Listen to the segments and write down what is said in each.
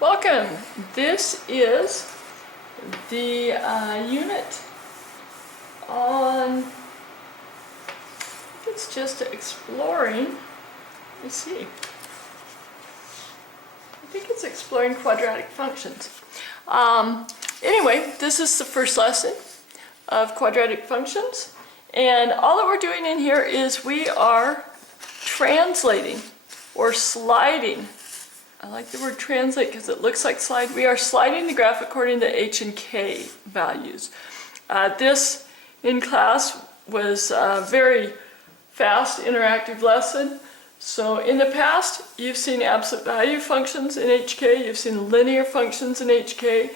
Welcome. This is the unit on, it's just exploring, let's see, I think it's exploring quadratic functions. Anyway, this is the first lesson of quadratic functions, and all that we're doing in here is we are translating or sliding. I like the word translate because it looks like slide. We are sliding the graph according to h and k values. This in class was a very fast interactive lesson. So in the past, you've seen absolute value functions in HK, you've seen linear functions in HK,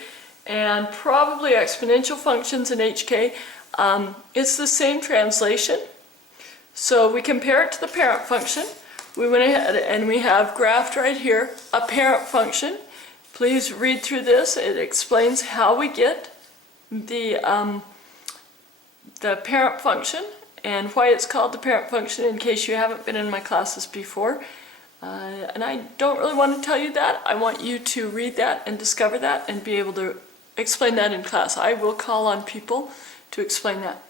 and probably exponential functions in HK. It's the same translation. So we compare it to the parent function. We went ahead and we have graphed right here a parent function. Please read through this. It explains how we get the parent function and why it's called the parent function in case you haven't been in my classes before. And I don't really want to tell you that. I want you to read that and discover that and be able to explain that in class. I will call on people to explain that.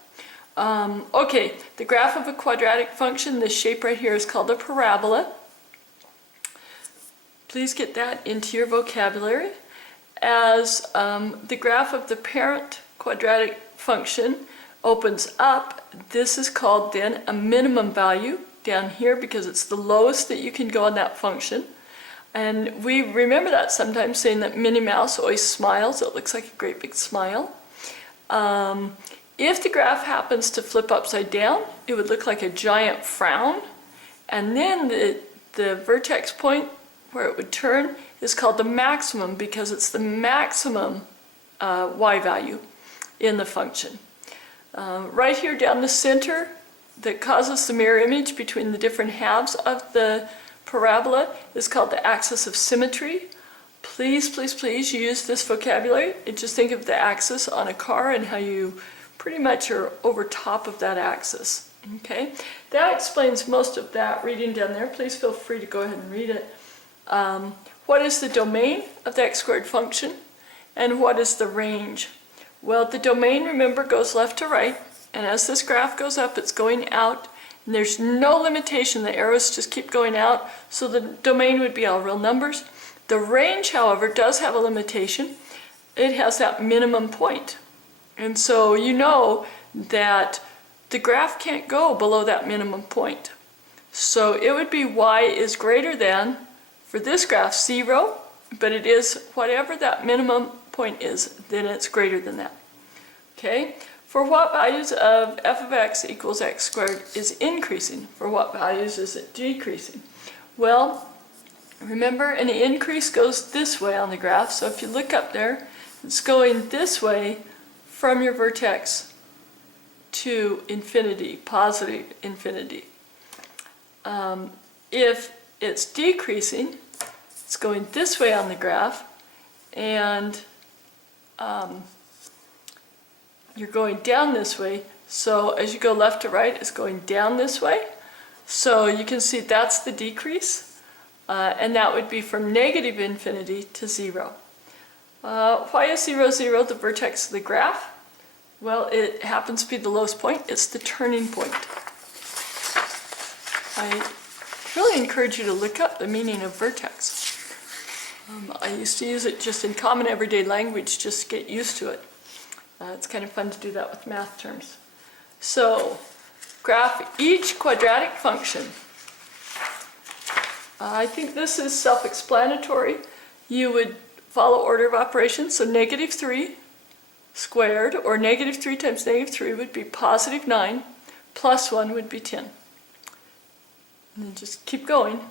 Okay, the graph of a quadratic function, this shape right here is called a parabola. Please get that into your vocabulary. As the graph of the parent quadratic function opens up, this is called then a minimum value down here because it's the lowest that you can go on that function. And we remember that sometimes, saying that Minnie Mouse always smiles. It looks like a great big smile. If the graph happens to flip upside down, it would look like a giant frown. And then the vertex point where it would turn is called the maximum because it's the maximum y value in the function. Right here down the center that causes the mirror image between the different halves of the parabola is called the axis of symmetry. Please, please, please use this vocabulary. Just think of the axis on a car and how you pretty much are over top of that axis. Okay, that explains most of that reading down there. Please feel free to go ahead and read it. What is the domain of the x squared function, and what is the range? Well, the domain, remember, goes left to right, and as this graph goes up, it's going out, and there's no limitation. The arrows just keep going out, so the domain would be all real numbers. The range, however, does have a limitation. It has that minimum point. And so you know that the graph can't go below that minimum point. So it would be y is greater than, for this graph, 0, but it is whatever that minimum point is, then it's greater than that. Okay? For what values of f of x equals x squared is increasing? For what values is it decreasing? Well, remember, an increase goes this way on the graph. So if you look up there, it's going this way from your vertex to infinity, positive infinity. If it's decreasing, it's going this way on the graph, and you're going down this way. So as you go left to right, it's going down this way. So you can see that's the decrease, and that would be from negative infinity to 0. Why is 0, 0 the vertex of the graph? Well, it happens to be the lowest point. It's the turning point. I really encourage you to look up the meaning of vertex. I used to use it just in common everyday language, just to get used to it. It's kind of fun to do that with math terms. So, graph each quadratic function. I think this is self-explanatory. You would follow order of operations, so negative 3 squared, or negative 3 times negative 3 would be positive 9, plus 1 would be 10. And then just keep going.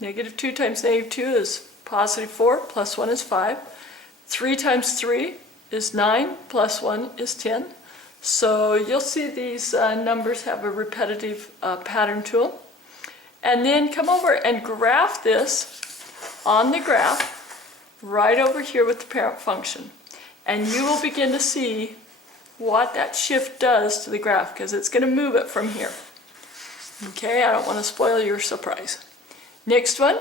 Negative 2 times negative 2 is positive 4, plus 1 is 5. 3 times 3 is 9, plus 1 is 10. So you'll see these numbers have a repetitive pattern to them. And then come over and graph this on the graph right over here with the parent function. And you will begin to see what that shift does to the graph, because it's going to move it from here. Okay, I don't want to spoil your surprise. Next one,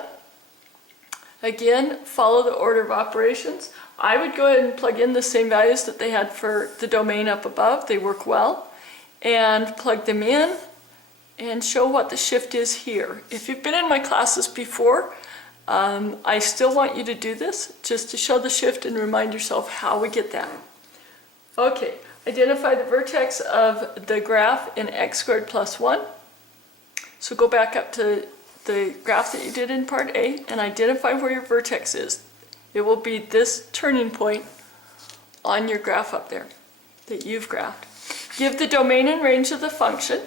Again, follow the order of operations. I would go ahead and plug in the same values that they had for the domain up above. They work well. And plug them in and show what the shift is here. If you've been in my classes before, I still want you to do this just to show the shift and remind yourself how we get that. Okay, identify the vertex of the graph in x squared plus 1. So go back up to the graph that you did in part A and identify where your vertex is. It will be this turning point on your graph up there that you've graphed. Give the domain and range of the function.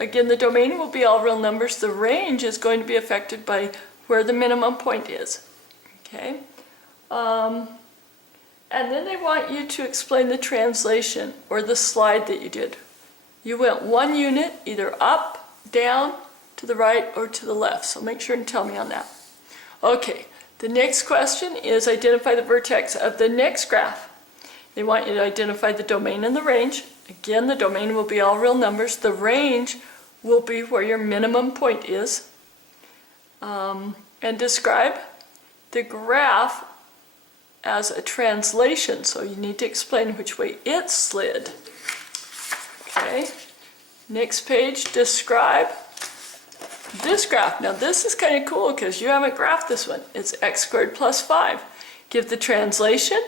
Again, the domain will be all real numbers. The range is going to be affected by where the minimum point is. Okay? And then they want you to explain the translation or the slide that you did. You went one unit either up, down, to the right, or to the left. So make sure and tell me on that. Okay, the next question is identify the vertex of the next graph. They want you to identify the domain and the range. Again, the domain will be all real numbers. The range will be where your minimum point is. And describe the graph as a translation. So you need to explain which way it slid. Okay. Next page, describe this graph. Now this is kind of cool because you haven't graphed this one. It's x squared plus 5. Give the translation.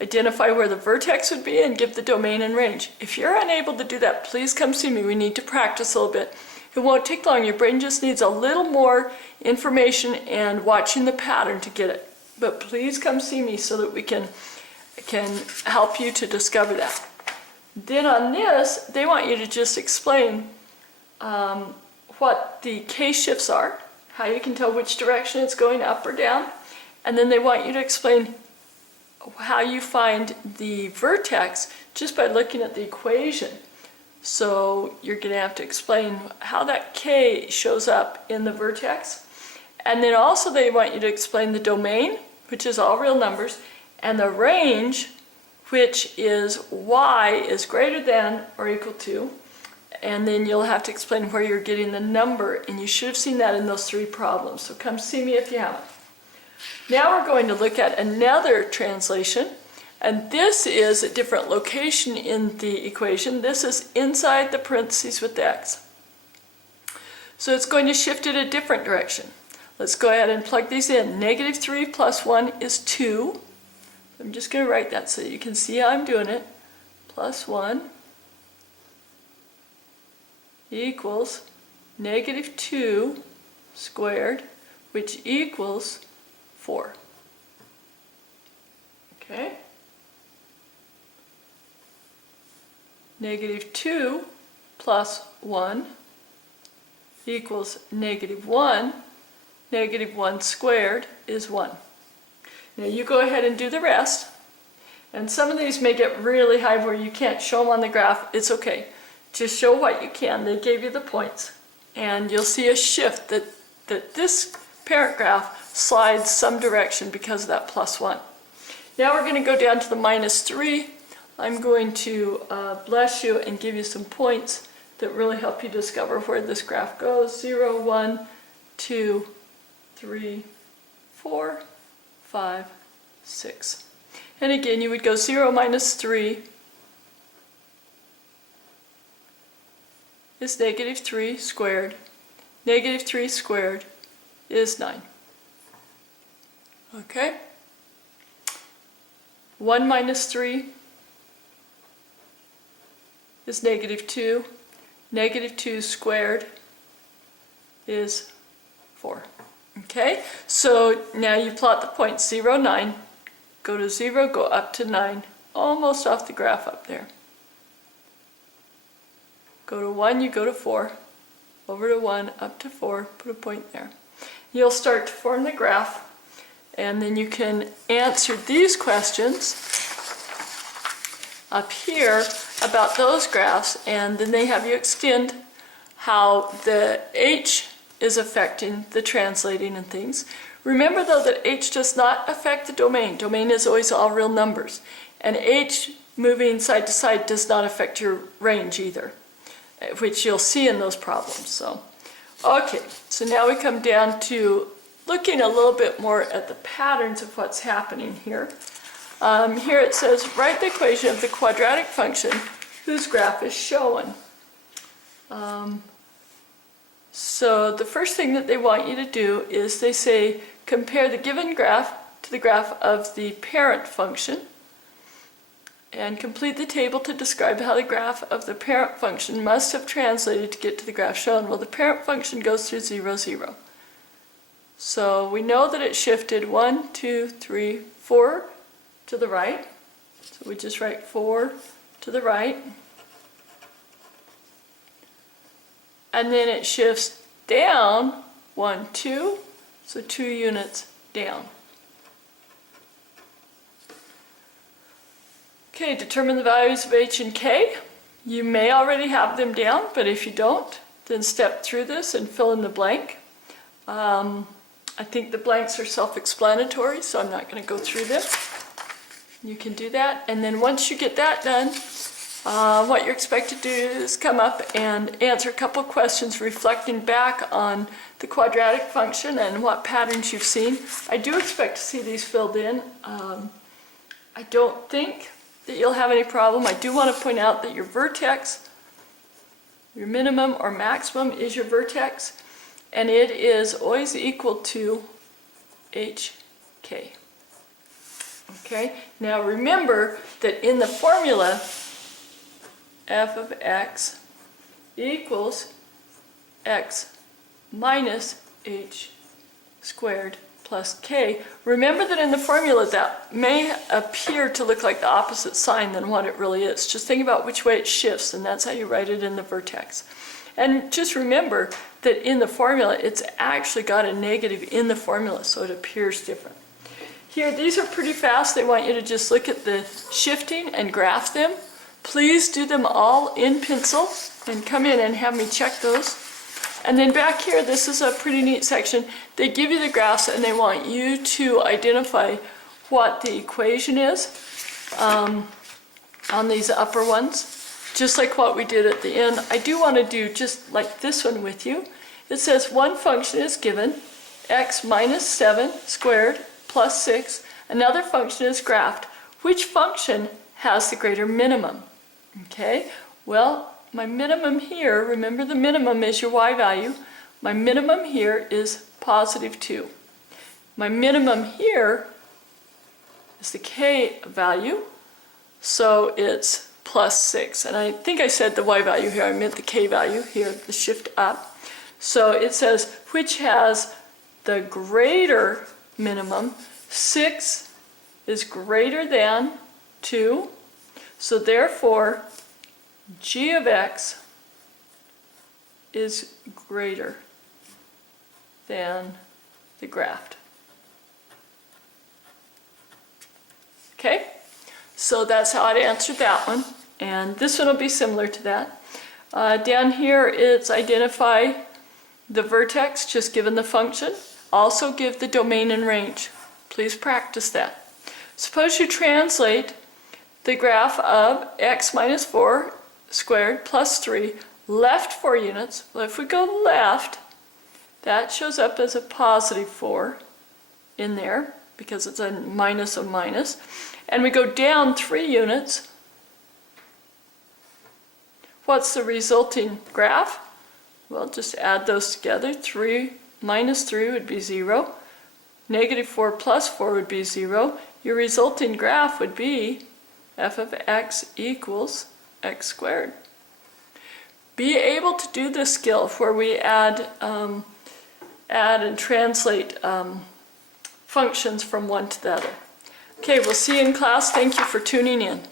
Identify where the vertex would be and give the domain and range. If you're unable to do that, please come see me. We need to practice a little bit. It won't take long. Your brain just needs a little more information and watching the pattern to get it. But please come see me so that we can help you to discover that. Then on this, they want you to just explain what the k-shifts are, how you can tell which direction it's going up or down, and then they want you to explain how you find the vertex just by looking at the equation. So you're going to have to explain how that k shows up in the vertex. And then also they want you to explain the domain, which is all real numbers, and the range, which is y is greater than or equal to. And then you'll have to explain where you're getting the number, and you should have seen that in those 3 problems. So come see me if you haven't. Now we're going to look at another translation, and this is a different location in the equation. This is inside the parentheses with the x. So it's going to shift it a different direction. Let's go ahead and plug these in. Negative 3 plus 1 is 2. I'm just going to write that so you can see how I'm doing it. Plus 1 equals negative 2 squared, which equals 4. Okay? Negative 2 plus 1 equals negative 1. Negative 1 squared is 1. Now you go ahead and do the rest. And some of these may get really high where you can't show them on the graph. It's okay. Just show what you can. They gave you the points. And you'll see a shift that this parent graph slides some direction because of that plus 1. Now we're going to go down to the minus 3. I'm going to bless you and give you some points that really help you discover where this graph goes. 0, 1, 2, 3, 4, 5, 6. And again, you would go 0 minus 3 is negative 3 squared. Negative 3 squared is 9. Okay? 1 minus 3 is negative 2. Negative 2 squared is 4. Okay? So now you plot the point 0, 9. Go to 0, go up to 9. Almost off the graph up there. Go to 1, you go to 4. Over to 1, up to 4. Put a point there. You'll start to form the graph. And then you can answer these questions up here about those graphs, and then they have you extend how the h is affecting the translating and things. Remember though that h does not affect the domain. Domain is always all real numbers. And h moving side to side does not affect your range either, which you'll see in those problems. So, okay, so now we come down to looking a little bit more at the patterns of what's happening here. Here it says, write the equation of the quadratic function whose graph is shown. So the first thing that they want you to do is they say, compare the given graph to the graph of the parent function, and complete the table to describe how the graph of the parent function must have translated to get to the graph shown. Well, the parent function goes through 0, 0. So we know that it shifted 1, 2, 3, 4 to the right. So we just write 4 to the right. And then it shifts down 1, 2, so 2 units down. Okay, determine the values of h and k. You may already have them down, but if you don't, then step through this and fill in the blank. I think the blanks are self-explanatory, so I'm not going to go through them. You can do that, and then once you get that done, what you're expected to do is come up and answer a couple of questions reflecting back on the quadratic function and what patterns you've seen. I do expect to see these filled in. I don't think that you'll have any problem. I do want to point out that your vertex, your minimum or maximum is your vertex, and it is always equal to hk. Okay, now remember that in the formula, f of x equals x minus h squared plus k. Remember that in the formula that may appear to look like the opposite sign than what it really is. Just think about which way it shifts, and that's how you write it in the vertex. And just remember that in the formula it's actually got a negative in the formula, so it appears different. Here, these are pretty fast. They want you to just look at the shifting and graph them. Please do them all in pencil and come in and have me check those. And then back here, this is a pretty neat section. They give you the graphs and they want you to identify what the equation is on these upper ones, just like what we did at the end. I do want to do just like this one with you. It says one function is given, x minus 7 squared plus 6. Another function is graphed. Which function has the greater minimum? Okay, well, my minimum here, remember the minimum is your y value. My minimum here is positive 2. My minimum here is the k value, so it's plus 6. And I think I said the y value here, I meant the k value here, the shift up. So it says, which has the greater minimum? 6 is greater than 2, so therefore g of x is greater than the graphed. Okay, so that's how I'd answer that one, and this one will be similar to that. Down here it's identify the vertex just given the function. Also give the domain and range. Please practice that. Suppose you translate the graph of x minus 4 squared plus 3 left 4 units. Well, if we go left, that shows up as a positive 4 in there because it's a minus of minus. And we go down 3 units. What's the resulting graph? Well, just add those together. 3 minus 3 would be 0. Negative 4 plus 4 would be 0. Your resulting graph would be f of x equals x squared. Be able to do this skill where we add and translate functions from one to the other. Okay, we'll see you in class. Thank you for tuning in.